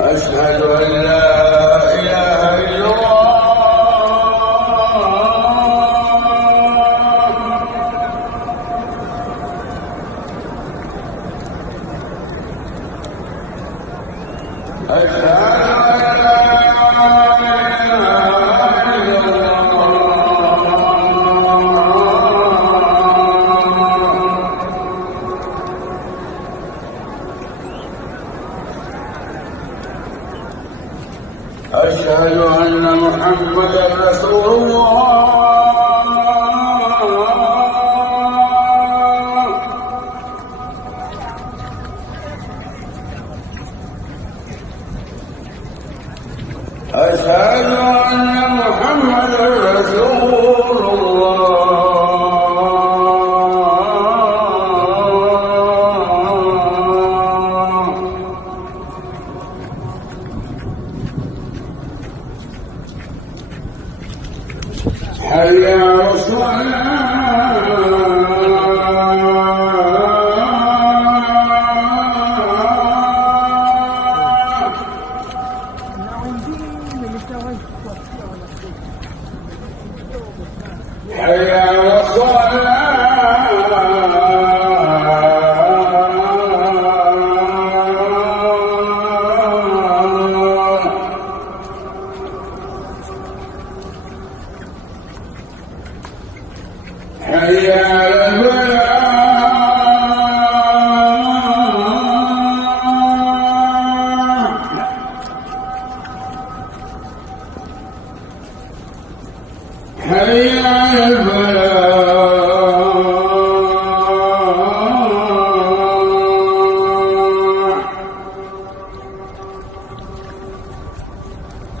أشهد أن لا إله إلا الله أشهد أشهد أن محمدا رسول الله أشهد أن محمدا رسول الله حي على الصلاة حي على حي على الفلاح حي على